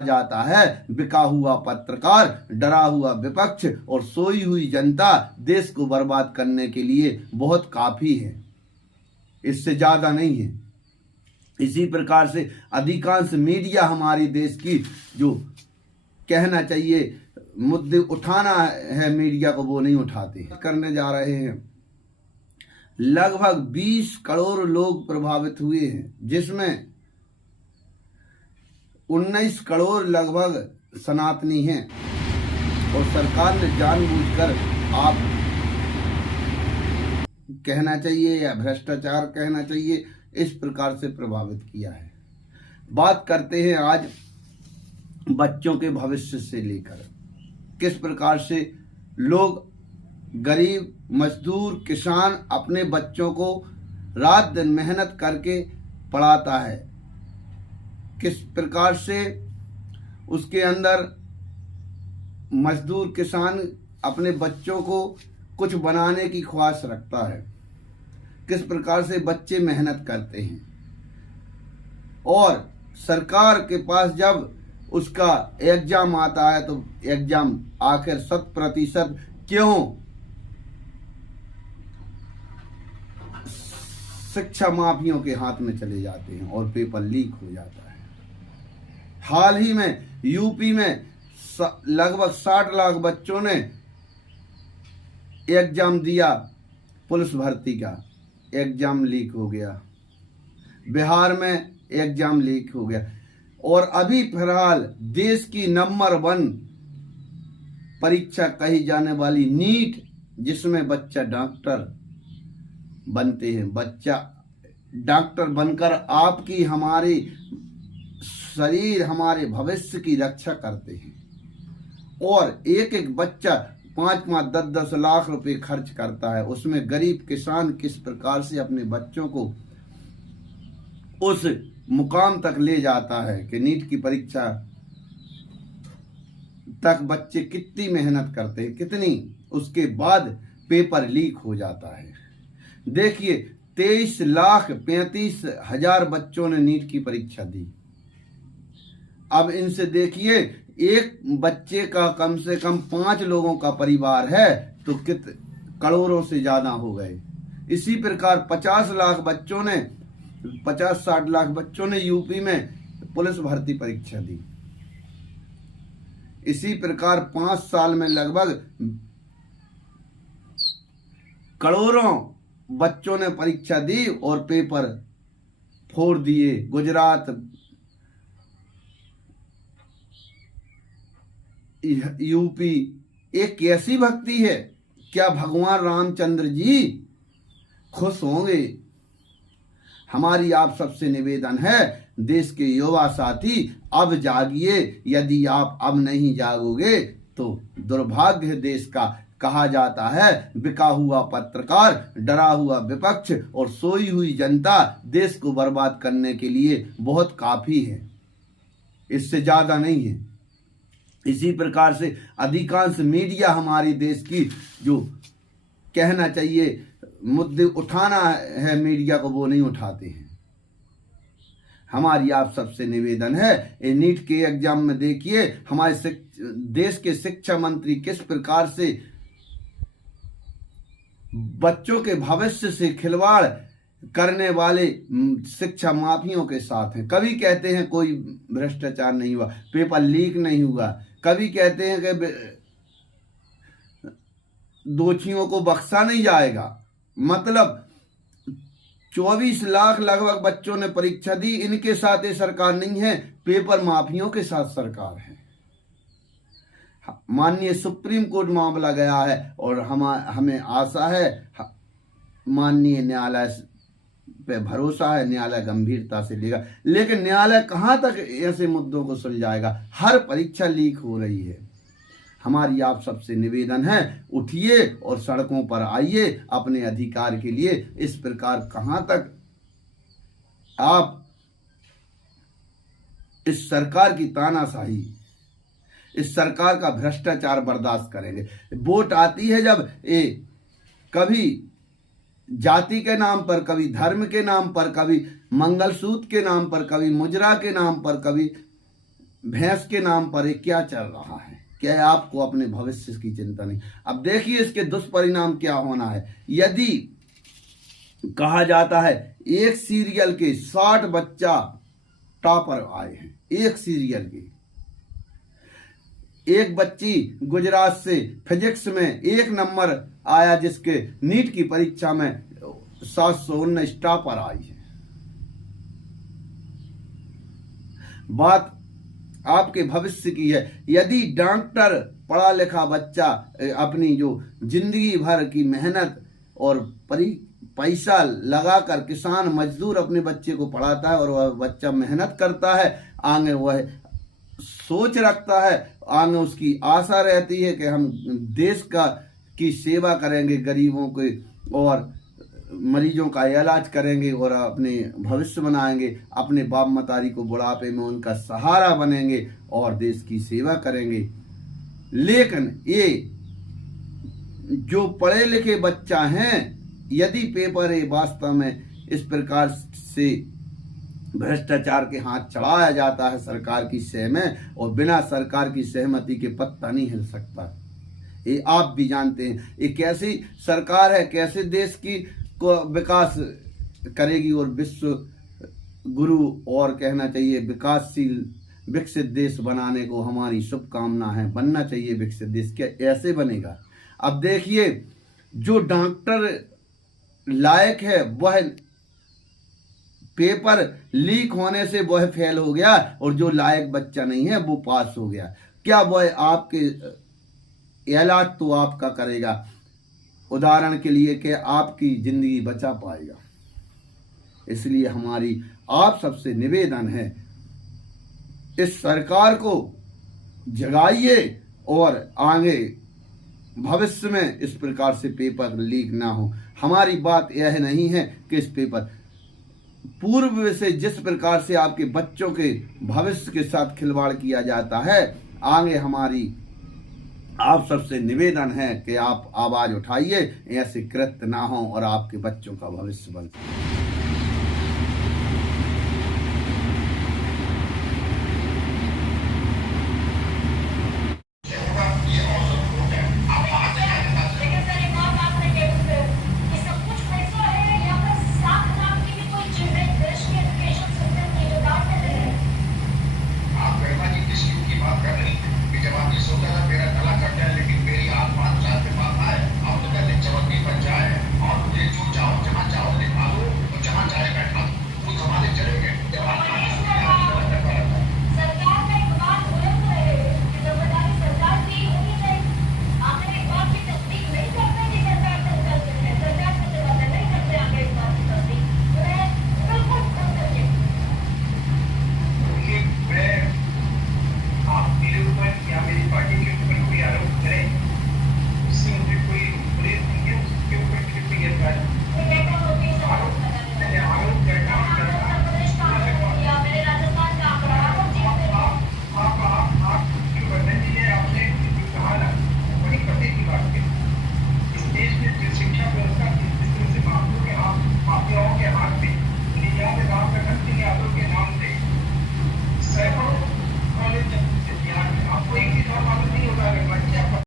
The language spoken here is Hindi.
जाता है बिका हुआ पत्रकार, डरा हुआ विपक्ष और सोई हुई जनता देश को बर्बाद करने के लिए बहुत काफी है, इससे ज्यादा नहीं है। इसी प्रकार से अधिकांश मीडिया हमारे देश की जो कहना चाहिए मुद्दे उठाना है मीडिया को, वो नहीं उठाते करने जा रहे हैं। लगभग 20 करोड़ लोग प्रभावित हुए हैं, जिसमें 19 करोड़ लगभग सनातनी हैं और सरकार ने जानबूझकर, आप कहना चाहिए या भ्रष्टाचार कहना चाहिए, इस प्रकार से प्रभावित किया है। बात करते हैं आज बच्चों के भविष्य से लेकर किस प्रकार से लोग, गरीब मजदूर किसान अपने बच्चों को रात दिन मेहनत करके पढ़ाता है, किस प्रकार से उसके अंदर मजदूर किसान अपने बच्चों को कुछ बनाने की ख्वाहिश रखता है, किस प्रकार से बच्चे मेहनत करते हैं और सरकार के पास जब उसका एग्जाम आता है तो एग्जाम आखिर 100% क्यों शिक्षा माफियों के हाथ में चले जाते हैं और पेपर लीक हो जाता है। हाल ही में यूपी में लगभग 60 लाख बच्चों ने एग्जाम दिया, पुलिस भर्ती का एग्जाम लीक हो गया, बिहार में एग्जाम लीक हो गया और अभी फिलहाल देश की नंबर 1 परीक्षा कही जाने वाली नीट, जिसमें बच्चा डॉक्टर बनते हैं, बच्चा डॉक्टर बनकर आपकी हमारी शरीर हमारे भविष्य की रक्षा करते हैं और एक एक बच्चा 5-5, 10-10 लाख रुपए खर्च करता है। उसमें गरीब किसान किस प्रकार से अपने बच्चों को उस मुकाम तक ले जाता है कि नीट की परीक्षा तक बच्चे कितनी मेहनत करते हैं, कितनी, उसके बाद पेपर लीक हो जाता है। देखिए 23,35,000 बच्चों ने नीट की परीक्षा दी। अब इनसे देखिए एक बच्चे का कम से कम 5 लोगों का परिवार है तो करोड़ों से ज्यादा हो गए। इसी प्रकार 50 लाख बच्चों ने 50-60 लाख बच्चों ने यूपी में पुलिस भर्ती परीक्षा दी। इसी प्रकार 5 साल में लगभग करोड़ों बच्चों ने परीक्षा दी और पेपर फोड़ दिए। गुजरात, यूपी, एक कैसी भक्ति है, क्या भगवान रामचंद्र जी खुश होंगे? हमारी आप सबसे निवेदन है, देश के युवा साथी अब जागिए, यदि आप अब नहीं जागोगे तो दुर्भाग्य है देश का। कहा जाता है बिका हुआ पत्रकार, डरा हुआ विपक्ष और सोई हुई जनता देश को बर्बाद करने के लिए बहुत काफी है, इससे ज्यादा नहीं है। इसी प्रकार से अधिकांश मीडिया हमारे देश की जो कहना चाहिए मुद्दे उठाना है मीडिया को, वो नहीं उठाते हैं। हमारी आप सबसे निवेदन है, नीट के एग्जाम में देखिए हमारे देश के शिक्षा मंत्री किस प्रकार से बच्चों के भविष्य से खिलवाड़ करने वाले शिक्षा माफियों के साथ हैं। कभी कहते हैं कोई भ्रष्टाचार नहीं हुआ, पेपर लीक नहीं हुआ, कभी कहते हैं कि दोषियों को बख्शा नहीं जाएगा। मतलब 24 लाख लगभग बच्चों ने परीक्षा दी, इनके साथ ये सरकार नहीं है, पेपर माफियों के साथ सरकार है। माननीय सुप्रीम कोर्ट मामला गया है और हमें आशा है, माननीय न्यायालय पे भरोसा है, न्यायालय गंभीरता से लेगा। लेकिन न्यायालय कहां तक ऐसे मुद्दों को सुलझाएगा? हर परीक्षा लीक हो रही है। हमारी आप सबसे निवेदन है, उठिए और सड़कों पर आइए अपने अधिकार के लिए। इस प्रकार कहां तक आप इस सरकार की तानाशाही, इस सरकार का भ्रष्टाचार बर्दाश्त करेंगे? वोट आती है जब ये कभी जाति के नाम पर, कभी धर्म के नाम पर, कभी मंगलसूत्र के नाम पर, कभी मुजरा के नाम पर, कभी भैंस के नाम पर ये क्या चल रहा है? क्या आपको अपने भविष्य की चिंता नहीं? अब देखिए इसके दुष्परिणाम क्या होना है। यदि कहा जाता है एक सीरियल के 60 बच्चा टॉपर आए हैं, एक सीरियल के, एक बच्ची गुजरात से फिजिक्स में 1 नंबर आया, जिसके नीट की परीक्षा में 719 टॉपर आई है। बात आपके भविष्य की है। यदि डॉक्टर पढ़ा लिखा बच्चा अपनी जो जिंदगी भर की मेहनत और पैसा लगाकर किसान मजदूर अपने बच्चे को पढ़ाता है और वह बच्चा मेहनत करता है, आगे वह सोच रखता है, आगे उसकी आशा रहती है कि हम देश की सेवा करेंगे, गरीबों के और मरीजों का इलाज करेंगे और अपने भविष्य बनाएंगे, अपने बाप मतारी को बुढ़ापे में उनका सहारा बनेंगे और देश की सेवा करेंगे। लेकिन ये जो पढ़े लिखे बच्चा हैं, यदि पेपर ए वास्तव में इस प्रकार से भ्रष्टाचार के हाथ चढ़ाया जाता है सरकार की सह में, और बिना सरकार की सहमति के पत्ता नहीं हिल सकता। ये आप भी जानते हैं ये कैसी सरकार है, कैसे देश की को विकास करेगी और विश्व गुरु और कहना चाहिए विकासशील विकसित देश बनाने को हमारी शुभकामना है। बनना चाहिए विकसित देश। क्या ऐसे बनेगा? अब देखिए जो डॉक्टर लायक है वह पेपर लीक होने से वह फेल हो गया और जो लायक बच्चा नहीं है वो पास हो गया। क्या वह आपके इलाज तो आपका करेगा, उदाहरण के लिए कि आपकी जिंदगी बचा पाएगा? इसलिए हमारी आप सबसे निवेदन है, इस सरकार को जगाइए और आगे भविष्य में इस प्रकार से पेपर लीक ना हो। हमारी बात यह नहीं है कि इस पेपर पूर्व से जिस प्रकार से आपके बच्चों के भविष्य के साथ खिलवाड़ किया जाता है, आगे हमारी आप सबसे निवेदन है कि आप आवाज उठाइए, ऐसे कृत्य ना हो और आपके बच्चों का भविष्य बन।